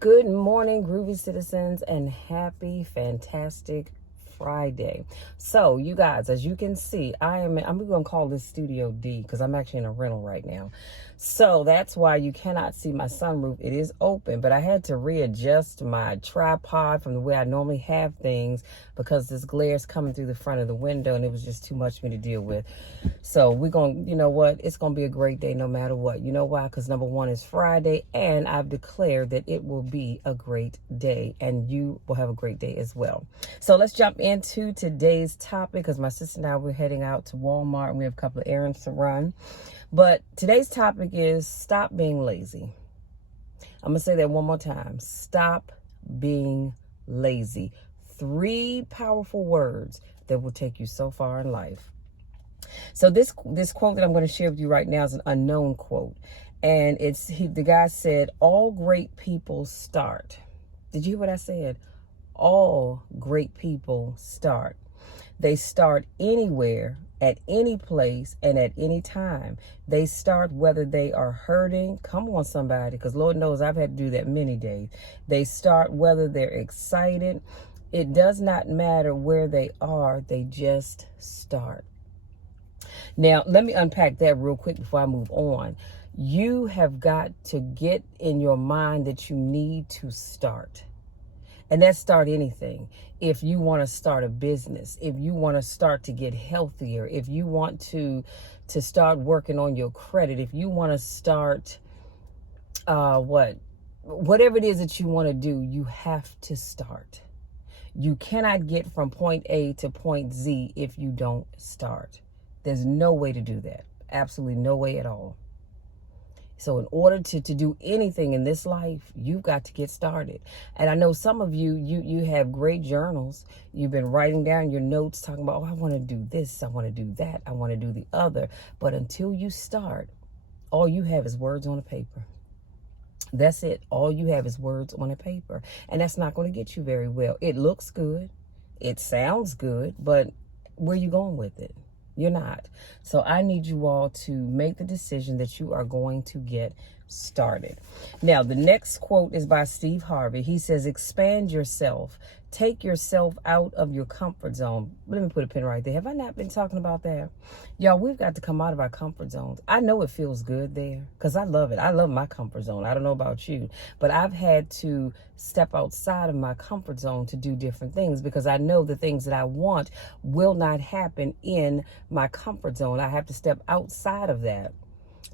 Good morning, groovy citizens, and happy, fantastic Friday. So, you guys, as you can see, I'm going to call this Studio D because I'm actually in a rental right now. So, that's why you cannot see my sunroof. It is open, but I had to readjust my tripod from the way I normally have things because this glare is coming through the front of the window and it was just too much for me to deal with. So we're going to, you know what, it's going to be a great day no matter what. You know why? Because number one is Friday, and I've declared that it will be a great day, and you will have a great day as well. So let's jump into today's topic, because my sister and I, we're heading out to Walmart, and we have a couple of errands to run. But today's topic is stop being lazy. I'm going to say that one more time. Stop being lazy. 3 powerful words that will take you so far in life. So this quote that I'm going to share with you right now is an unknown quote. And the guy said, all great people start. Did you hear what I said? All great people start. They start anywhere, at any place, and at any time. They start whether they are hurting. Come on, somebody, because Lord knows I've had to do that many days. They start whether they're excited. It does not matter where they are. They just start. Now, let me unpack that real quick before I move on. You have got to get in your mind that you need to start. And that's start anything. If you want to start a business, if you want to start to get healthier, if you want to start working on your credit, if you want to start whatever it is that you want to do, you have to start. You cannot get from point A to point Z if you don't start. There's no way to do that. Absolutely no way at all. So in order to do anything in this life, you've got to get started. And I know some of you have great journals. You've been writing down your notes talking about, oh, I want to do this, I want to do that, I want to do the other. But until you start, all you have is words on a paper. That's it. All you have is words on a paper. And that's not going to get you very well. It looks good. It sounds good. But where are you going with it? You're not. So I need you all to make the decision that you are going to get started. Now, the next quote is by Steve Harvey. He says, expand yourself. Take yourself out of your comfort zone. Let me put a pin right there. Have I not been talking about that? Y'all, we've got to come out of our comfort zones. I know it feels good there because I love it. I love my comfort zone. I don't know about you, but I've had to step outside of my comfort zone to do different things because I know the things that I want will not happen in my comfort zone. I have to step outside of that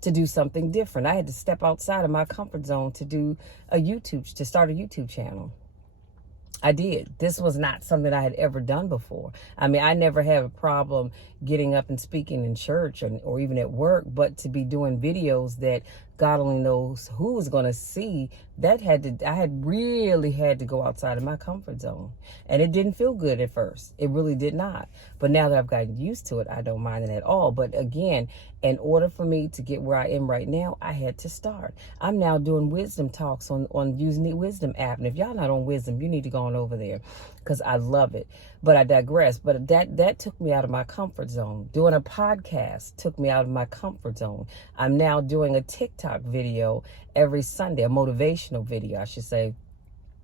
to do something different. I had to step outside of my comfort zone to start a YouTube channel. I did. This was not something I had ever done before. I mean, I never had a problem getting up and speaking in church or even at work, but to be doing videos that God only knows who was going to see, I had really had to go outside of my comfort zone. And it didn't feel good at first. It really did not. But now that I've gotten used to it, I don't mind it at all. But again, in order for me to get where I am right now, I had to start. I'm now doing wisdom talks on using the Wisdom app. And if y'all not on Wisdom, you need to go on over there because I love it. But I digress. But that took me out of my comfort zone. Doing a podcast took me out of my comfort zone. I'm now doing a TikTok video every Sunday, a motivational video, I should say,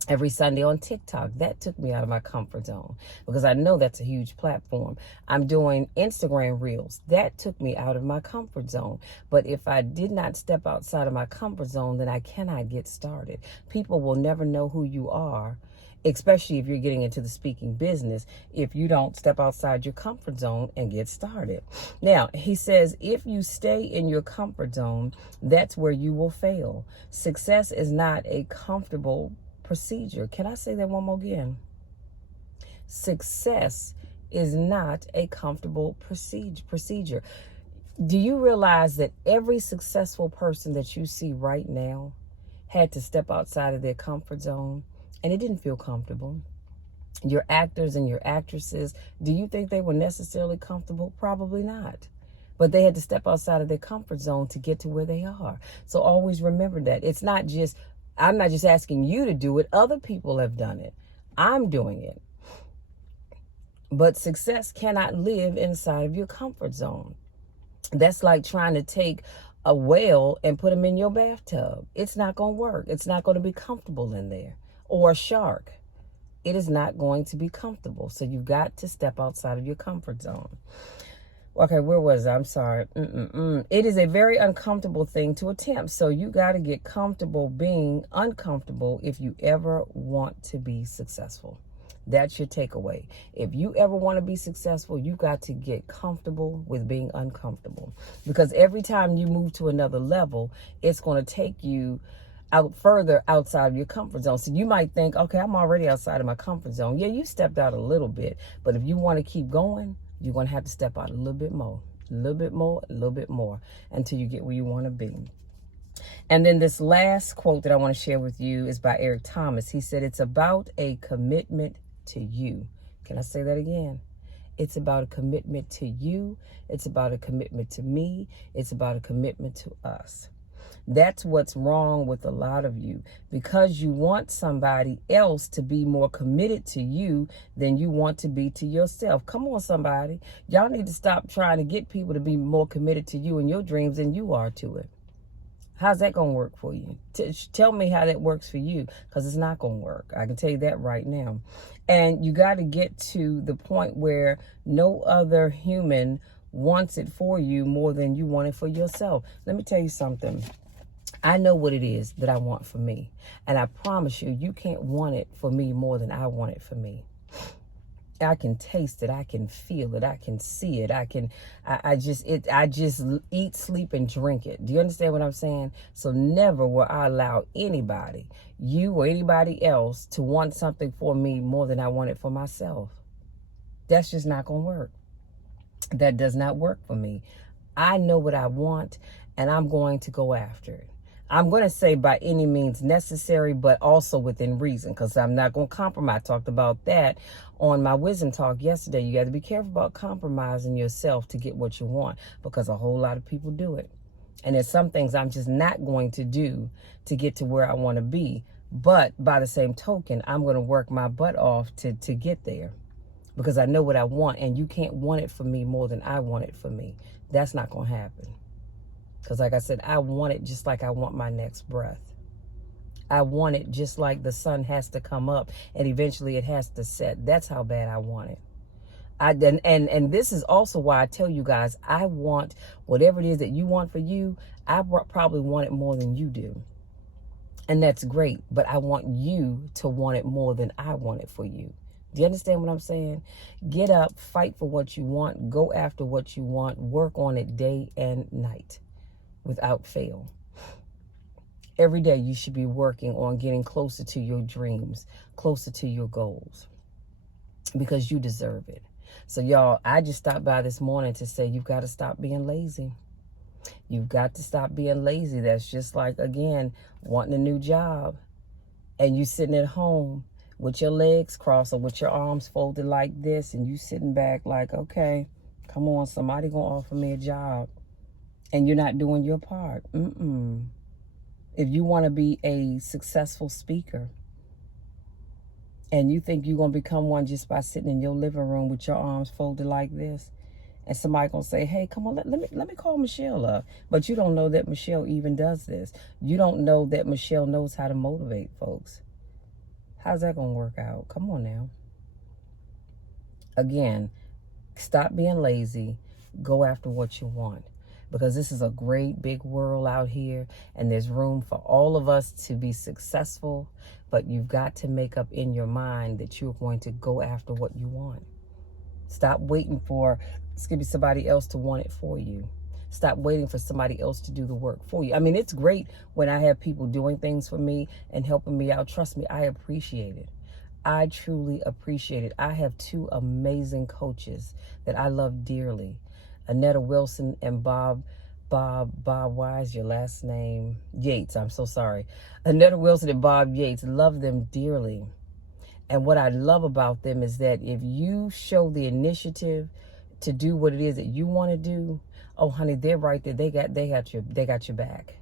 every Sunday on TikTok. That took me out of my comfort zone because I know that's a huge platform. I'm doing Instagram Reels. That took me out of my comfort zone. But if I did not step outside of my comfort zone, then I cannot get started. People will never know who you are, especially if you're getting into the speaking business, if you don't step outside your comfort zone and get started. Now, he says, if you stay in your comfort zone, that's where you will fail. Success is not a comfortable procedure. Can I say that one more again? Success is not a comfortable procedure. Do you realize that every successful person that you see right now had to step outside of their comfort zone? And it didn't feel comfortable. Your actors and your actresses, do you think they were necessarily comfortable? Probably not. But they had to step outside of their comfort zone to get to where they are. So always remember that. I'm not just asking you to do it. Other people have done it. I'm doing it. But success cannot live inside of your comfort zone. That's like trying to take a whale and put them in your bathtub. It's not going to work. It's not going to be comfortable in there. Or a shark. It is not going to be comfortable. So you've got to step outside of your comfort zone. Okay, where was I? I'm sorry. It is a very uncomfortable thing to attempt. So you got to get comfortable being uncomfortable if you ever want to be successful. That's your takeaway. If you ever want to be successful, you got to get comfortable with being uncomfortable. Because every time you move to another level, it's going to take you out further outside of your comfort zone. So you might think, okay, I'm already outside of my comfort zone. Yeah, you stepped out a little bit. But if you want to keep going, you're going to have to step out a little bit more, a little bit more, a little bit more until you get where you want to be. And then this last quote that I want to share with you is by Eric Thomas. He said, it's about a commitment to you. Can I say that again? It's about a commitment to you. It's about a commitment to me. It's about a commitment to us. That's what's wrong with a lot of you, because you want somebody else to be more committed to you than you want to be to yourself. Come on, somebody. Y'all need to stop trying to get people to be more committed to you and your dreams than you are to it. How's that going to work for you? Tell me how that works for you, because it's not going to work. I can tell you that right now. And you got to get to the point where no other human wants it for you more than you want it for yourself. Let me tell you something. I know what it is that I want for me. And I promise you, you can't want it for me more than I want it for me. I can taste it. I can feel it. I can see it. I just eat, sleep, and drink it. Do you understand what I'm saying? So never will I allow anybody, you or anybody else, to want something for me more than I want it for myself. That's just not going to work. That does not work for me. I know what I want, and I'm going to go after it. I'm going to say by any means necessary, but also within reason, because I'm not going to compromise. I talked about that on my wisdom talk yesterday. You got to be careful about compromising yourself to get what you want, because a whole lot of people do it. And there's some things I'm just not going to do to get to where I want to be. But by the same token, I'm going to work my butt off to get there, because I know what I want, and you can't want it for me more than I want it for me. That's not going to happen. Because like I said, I want it just like I want my next breath. I want it just like the sun has to come up and eventually it has to set. That's how bad I want it. And this is also why I tell you guys, I want whatever it is that you want for you. I probably want it more than you do. And that's great. But I want you to want it more than I want it for you. Do you understand what I'm saying? Get up, fight for what you want, go after what you want, work on it day and night without fail. Every day you should be working on getting closer to your dreams, closer to your goals, because you deserve it. So y'all, I just stopped by this morning to say you've got to stop being lazy. You've got to stop being lazy. That's just like, again, wanting a new job and you sitting at home with your legs crossed or with your arms folded like this, and you sitting back like, okay, come on, somebody gonna offer me a job, and you're not doing your part. If you want to be a successful speaker and you think you're going to become one just by sitting in your living room with your arms folded like this, and somebody going to say, hey, come on, let me call Michelle up. But you don't know that Michelle even does this. You don't know that Michelle knows how to motivate folks. How's that going to work out? Come on now. Again, stop being lazy. Go after what you want. Because this is a great big world out here, and there's room for all of us to be successful. But you've got to make up in your mind that you're going to go after what you want. Stop waiting for somebody else to want it for you. Stop waiting for somebody else to do the work for you. I mean, it's great when I have people doing things for me and helping me out. Trust me, I appreciate it. I truly appreciate it. I have two amazing coaches that I love dearly. Annetta Wilson and Bob, why is your last name? Yates, I'm so sorry. Annetta Wilson and Bob Yates, love them dearly. And what I love about them is that if you show the initiative to do what it is that you want to do, oh honey, they're right there. They got your back.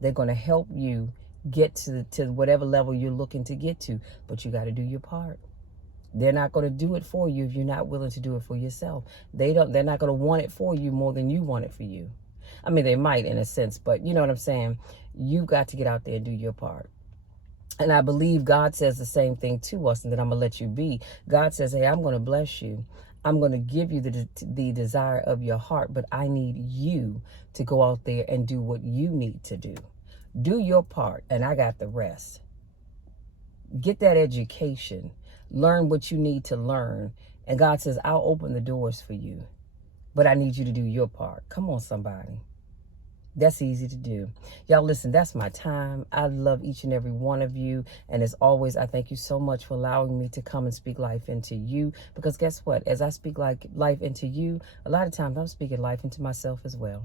They're going to help you get to whatever level you're looking to get to, but you got to do your part. They're not going to do it for you if you're not willing to do it for yourself. They're not going to want it for you more than you want it for you. I mean, they might in a sense, but you know what I'm saying? You've got to get out there and do your part. And I believe God says the same thing to us, and then I'm going to let you be. God says, hey, I'm going to bless you. I'm going to give you the desire of your heart, but I need you to go out there and do what you need to do. Do your part, and I got the rest. Get that education. Learn what you need to learn. And God says, I'll open the doors for you, but I need you to do your part. Come on, somebody. That's easy to do. Y'all, listen, that's my time. I love each and every one of you. And as always, I thank you so much for allowing me to come and speak life into you. Because guess what? As I speak life into you, a lot of times I'm speaking life into myself as well.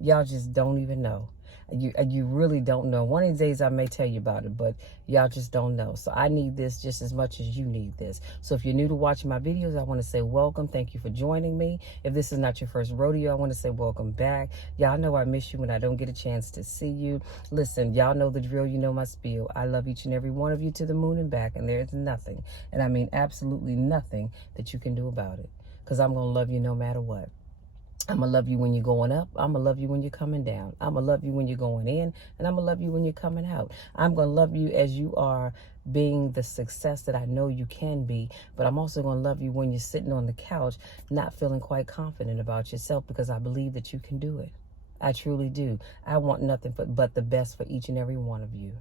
Y'all just don't even know. You really don't know. One of these days I may tell you about it, but y'all just don't know. So I need this just as much as you need this. So if you're new to watching my videos, I want to say welcome. Thank you for joining me. If this is not your first rodeo, I want to say welcome back. Y'all know I miss you when I don't get a chance to see you. Listen, y'all know the drill. You know my spiel. I love each and every one of you to the moon and back, and there's nothing, and I mean absolutely nothing that you can do about it, because I'm going to love you no matter what. I'm going to love you when you're going up. I'm going to love you when you're coming down. I'm going to love you when you're going in. And I'm going to love you when you're coming out. I'm going to love you as you are being the success that I know you can be. But I'm also going to love you when you're sitting on the couch, not feeling quite confident about yourself, because I believe that you can do it. I truly do. I want nothing but the best for each and every one of you.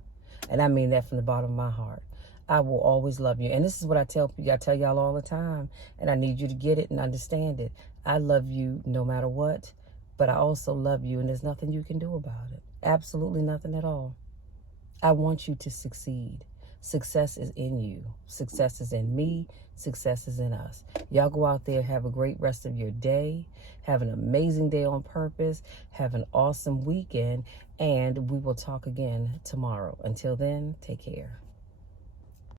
And I mean that from the bottom of my heart. I will always love you. And this is what I tell people. I tell y'all all the time. And I need you to get it and understand it. I love you no matter what. But I also love you. And there's nothing you can do about it. Absolutely nothing at all. I want you to succeed. Success is in you. Success is in me. Success is in us. Y'all go out there, have a great rest of your day. Have an amazing day on purpose. Have an awesome weekend. And we will talk again tomorrow. Until then, take care.